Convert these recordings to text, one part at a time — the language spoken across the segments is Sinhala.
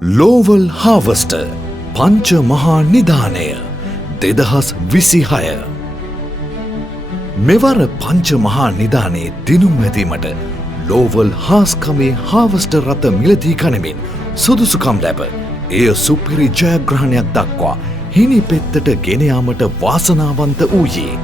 ලෝවල් හාවස්ටර් පංච මහා නිධානය 2026 මෙවර පංච මහා නිධානයේ දිනුම් ඇදීමට ලෝවල් හාස්කමේ හාවස්ටර් රථ මිලදී ගනිමින් සුදුසුකම් ලැබ එය සුපිරි ජයග්‍රහණයක් දක්වා හිනි පෙත්තට ගෙන යාමට වාසනාවන්ත වූයේ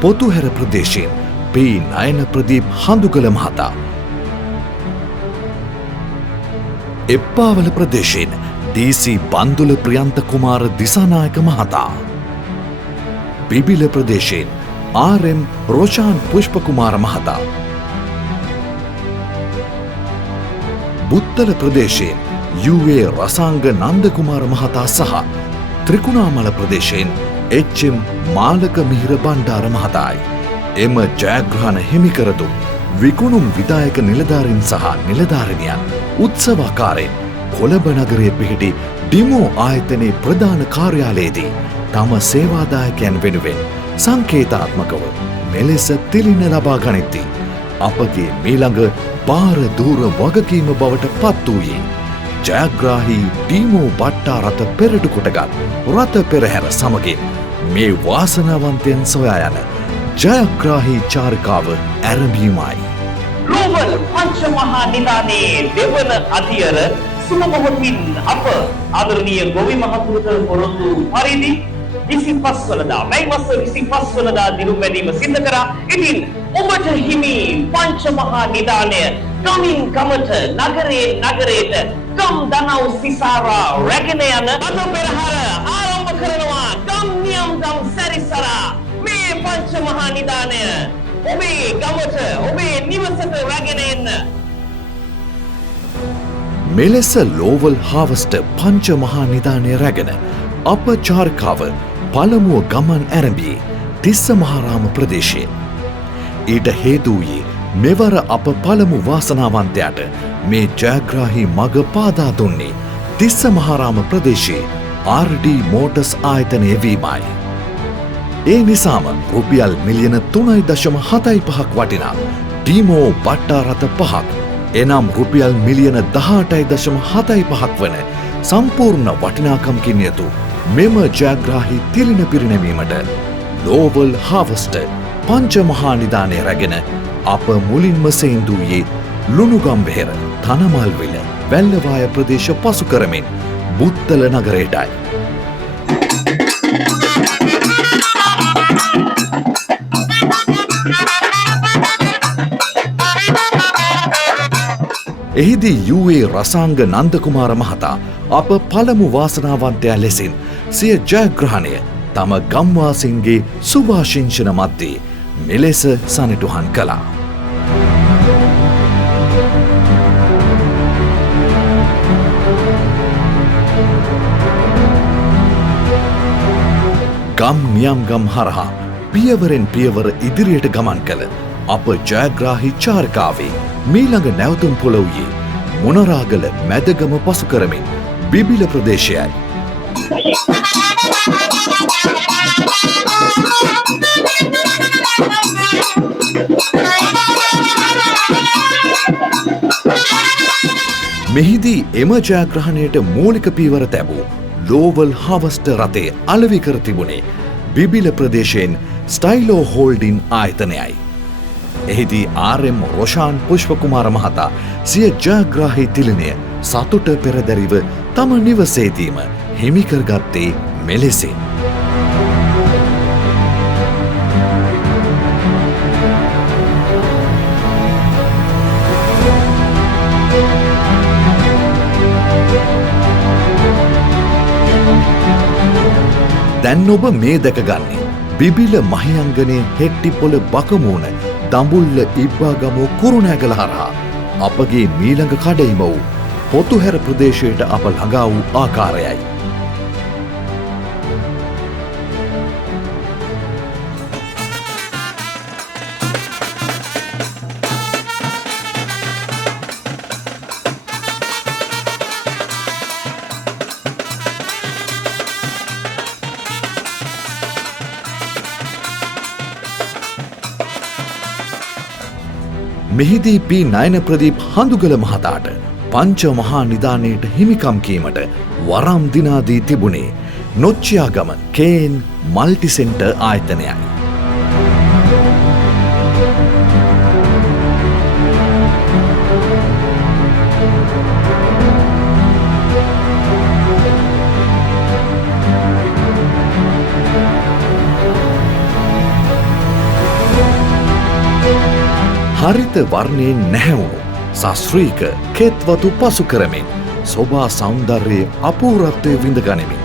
පොතුහැර ප්‍රදේශයෙන් පී නයන ප්‍රදීප් හඳුගල මහතා, එප්පාවල ප්‍රදේශයෙන් ඩී.සී. බන්දුල ප්‍රියන්ත කුමාර දිසානායක මහතා, බිබිල ප්‍රදේශයෙන් ආර්.එම්. රොෂාන් පුෂ්පකුමාර මහතා, බුත්තල ප්‍රදේශයෙන් යූ.ඒ. රසාංග නන්දකුමාර මහතා සහ ත්‍රිකුණාමල ප්‍රදේශයෙන් එච්.එම්. මාලක මිහිර බණ්ඩාර මහතායි. එම ජයග්‍රහණ හිමිකර දුන් විකුණුම් විධායක නිලධාරීන් සහ නිලධාරිනියන් උත්සවාකාරයෙන් කොළඹ නගරයේ පිහිටි ඩිමෝ ආයතනයේ ප්‍රධාන කාර්යාලයේදී තම සේවාදායකයන් වෙනුවෙන් සංකේතාත්මකව මෙලෙස තිළින ලබා ගනිද්දී අපගේ මීළඟ පාර දූර වගකීම බවට පත් වූයේ ජයග්‍රාහී ඩීමෝ බට්ටා රථ පෙරටු කොටගත් රථ පෙරහැර සමගින් මේ වාසනාවන්තයන් සොයා යන ජයග්‍රාහී චාරිකාව ඇරඹීමයි. ලෝවල් පංච මහා නිධානයේ දෙවන අධියර සුම මොහොතින් අප ආදරණීය ගොවි මහතුරුට පොරොන්දු පරිදි 25 වනදා මැයි මාස 25 වනදා දිනුම් වැදීම සිද්ධ කරා. ඉතින් ඔබට හිමි පංච මහා නිධානය ගමින් ගමට නගරයෙන් නගරයට ගම් දනව් සිසාරා රැගෙන යන රථ පෙරහර ආරම්භ කරනවා. ගම් නියම් ගම් සැරිසරා මේ පංච මහා නිධානය ඔබේ ගමට ඔබේ නිවසට රැගෙන එන්න. මෙලෙස ලෝවල් හාවස්ටර් පංච මහා නිධානය රැගෙන අප චාරිකාව පළමුව ගමන් ඇරඹී තිස්ස මහාරාම ප්‍රදේශයෙන්. ඊට හේතු වූයේ මෙවර අප පළමු වාසනාවන්තයාට මේ ජයග්‍රාහී මඟ පාදා දුන්නේ තිස්ස මහාරාම ප්‍රදේශයේ ආර්.ඩී. මෝටර්ස් ආයතනය වීමයි. ඒ නිසාම රුපියල් මිලියන 3.75ක් වටිනා ඩීමෝ බට්ටා රථ 5ක් එනම් රුපියල් මිලියන 18.75ක් වන සම්පූර්ණ වටිනාකම්කින් යුතු මෙම ජයග්‍රාහී තිළින පිරිනැමීමට ලෝවල් හාවස්ටර් පංච මහා නිධානය රැගෙන අප මුලින්ම සේන්දුවේ ලුණුගම්වෙහෙර තනමල්විල වැල්ලවාය ප්‍රදේශ පසු කරමින් බුත්තල නගරයටයි. එහිදී යූ.ඒ. රසාංග නන්දකුමාර මහතා අප පළමු වාසනාවන්තයා ලෙසින් සිය ජයග්‍රහණය තම ගම්වාසීන්ගේ සුභාශිංසන මැද්දේ මෙලෙස සනිටුහන් කළා. ගම් නියම් ගම් හරහා පියවරෙන් පියවර ඉදිරියට ගමන් කළ අප ජයග්‍රාහී චාරිකාවේ මීළඟ නැවතුම් පොළොවේ මොනරාගල මැදගම පසු කරමින් බිබිල ප්‍රදේශයයි. මෙහිදී එම ජයග්‍රහණයට මූලික පීවර තැබූ ලෝවල් හාවස්ටර් රථය අලෙවි කර තිබුණේ බිබිල ප්‍රදේශයෙන් ස්ටයිලෝ හෝල්ඩින් ආයතනයයි. එහිදී ආර්.එම්. රොෂාන් පුෂ්පකුමාර මහතා සිය ජයග්‍රාහී තිළිනය සතුට පෙරදැරිව තම නිවසේදීම හිමිකරගත්තේ මෙලෙසින්. දැන් ඔබ මේ දැකගන්නේ බිබිල මහියංගනයේ හෙට්ටිපොළ බකමූණ දඹුල්ල ඉබ්බාගමෝ කුරුණෑගල හරහා අපගේ මීළඟ කඩයිම වූ පොතුහැර ප්‍රදේශයට අප ළඟා වූ ආකාරයයි. මෙහිදී පී නයන ප්‍රදීප් හඳුගල මහතාට පංච මහා නිධානයට හිමිකම් කීමට වරම් දිනාදී තිබුණේ නොච්චියාගම කේන් මල්ටි සෙන්ටර් ආයතනයයි. හරිත වර්ණයෙන් නැහැවුණු ශාස්ත්‍රීක කෙත්වතු පසු කරමින් සොබා සෞන්දර්යයේ අපූර්වත්වය විඳ ගනිමින්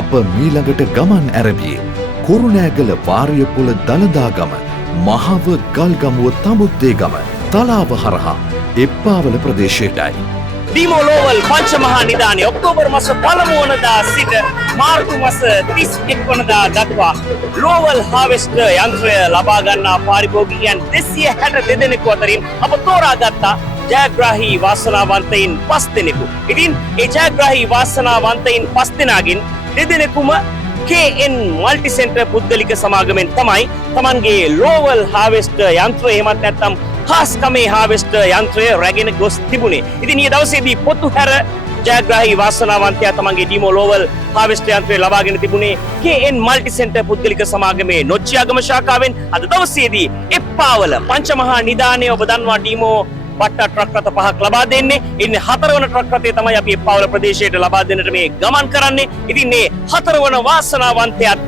අප මීළඟට ගමන් ඇරඹියේ කුරුණෑගල වාරියපොළ දළදාගම මහව ගල්ගමුව තඹුත්තේගම තලාව හරහා එප්පාවල ප්‍රදේශයටයි. ඩීමෝ ලෝවල් පංචමහා නිධානය ඔක්තෝබර් මාස පළමු වනදා සිට මාර්තු මාස 31 වනදා දක්වා ලෝවල් හාවෙස්ටර් යන්ත්‍රය ලබා ගන්නා පාරිභෝගිකයන් 262 දෙනෙකු අතරින් අප තෝරාගත්තා ජයග්‍රාහී වාසනාවන්තයින් 5 දෙනෙකු. ඉතින් ඒ ජයග්‍රාහී වාසනාවන්තයින් 5 දෙනාගෙන් 2 දෙනෙකුම KN මල්ටි සෙන්ටර් පුද්ගලික සමාගමෙන් තමයි තමන්ගේ ලෝවල් හාවෙස්ටර් යන්ත්‍රය එහෙමත් නැත්නම් හාස්කමේ හාවෙස්ටර් යන්ත්‍රය රැගෙන ගොස් තිබුණේ. ඉතින් ඊයේ දවසේදී පොතු හැර ජයග්‍රාහී වාසනාවන්තයා තමන්ගේ ඩීමෝ ලෝවල් හාවෙස්ටර් යන්ත්‍රය ලබාගෙන තිබුණේ KN මල්ටි සෙන්ටර් පුද්ගලික සමාගමේ නොච්චියාගම ශාඛාවෙන්. අද දවසේදී එප්පාවල පංචමහා නිධානය ඔබ දන්නවා ඩීමෝ පට්ට ට්‍රක් රථ 5ක් ලබා දෙන්නේ. ඉන්නේ 4 වන ට්‍රක් රථය තමයි අපි එප්පාවල ප්‍රදේශයට ලබා දෙන්නට මේ ගමන් කරන්නේ. ඉතින් මේ 4 වන වාසනාවන්තයාත්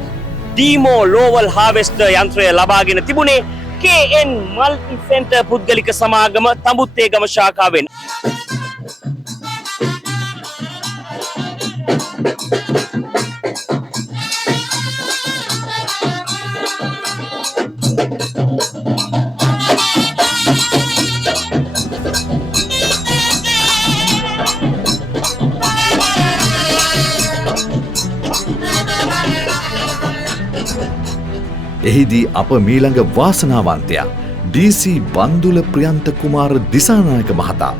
ඩීමෝ ලෝවල් හාවෙස්ටර් යන්ත්‍රය ලබාගෙන තිබුණේ KN මල්ටි සෙන්ටර් පුද්ගලික සමාගම තඹුත්තේගම ශාඛාවෙන්. එහිදී අප මීළඟ වාසනාවන්තයා DC බන්දුල ප්‍රියන්ත කුමාර දිසානායක මහතා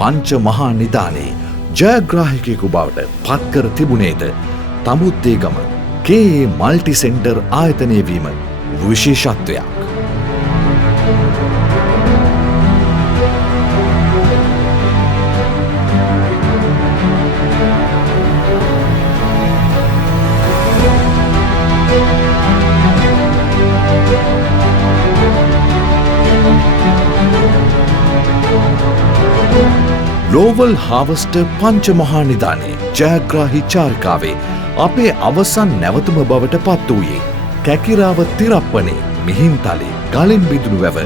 පංච මහා නිධානයේ ජයග්‍රාහිකයෙකු බවට පත්කර තිබුණේද තඹුත්තේගම KA මල්ටි සෙන්ටර් ආයතනය වීම විශේෂත්වයක්. ලෝවල් හාවස්ටර් පංච මහා නිධානයේ ජයග්‍රාහී චාරිකාවේ අපේ අවසන් නැවතුම බවට පත් වූයේ කැකිරාව තිරප්පනේ මිහින්තලේ ගලෙන් බිඳුණු වැව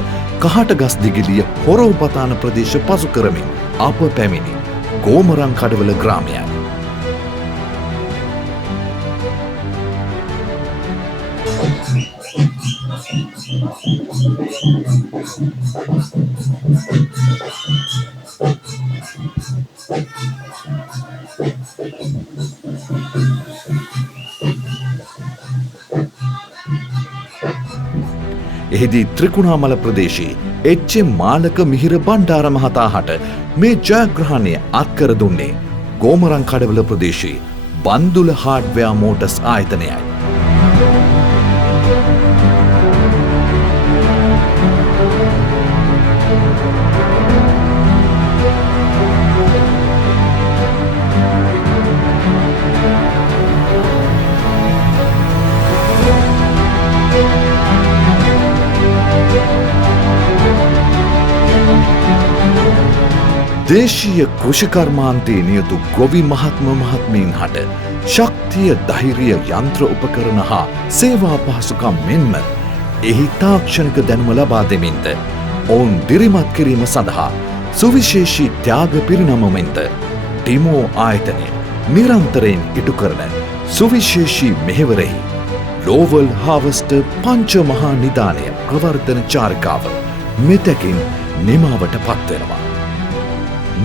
කහටගස් දිගිලිය හොරෝපතාන ප්‍රදේශ පසු කරමින් අප පැමිණි ගෝමරංකඩවල ග්‍රාමයයි. එහිදී ත්‍රිකුණාමල ප්‍රදේශයේ HM මාලක මිහිර බණ්ඩාර මහතා හට මේ ජයග්‍රහණය අත්කර දුන්නේ ගෝමරංකඩවල ප්‍රදේශයේ බන්දුල හාඩ්වෙයා මෝටර්ස් ආයතනයයි. දේශීය කෘෂිකර්මාන්තයේ නියුතු ගොවි මහත්ම මහත්මීන් හට ශක්තිය ධෛර්ය යන්ත්‍ර උපකරණ හා සේවා පහසුකම් මෙන්ම එහි තාක්ෂණික දැනුම ලබා දෙමින්ද ඔවුන් දිරිමත් කිරීම සඳහා සුවිශේෂී ත්‍යාග පිරිනමමින්ද ඩීමෝ ආයතනය නිරන්තරයෙන් ඉටු කරන සුවිශේෂී මෙහෙවරෙහි ලෝවල් හාවස්ටර් පංච මහා නිධානය ප්‍රවර්ධන චාරිකාව මෙතැකින් නිමාවට පත්වෙනවා.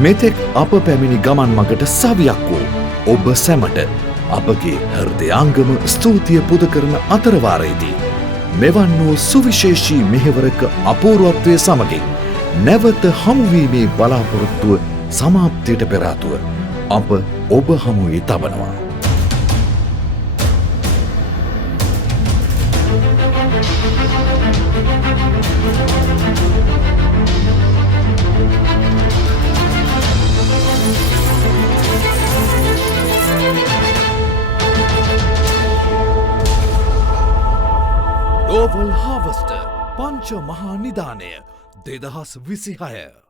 මෙතෙක් අප පැමිණි ගමන් මගට සවියක් වූ ඔබ සැමට අපගේ හෘදයාංගම ස්තුතිය පුද කරන අතරවාරයේදී මෙවන් වූ සුවිශේෂී මෙහෙවරක අපූර්වත්වය සමගින් නැවත හමුවීමේ බලාපොරොත්තුව සමාප්තියට පෙර ආතුව අප ඔබ හමුවේ තබනවා. ග්ලෝබල් හාවස්ටර් පංච මහා නිධානය 2026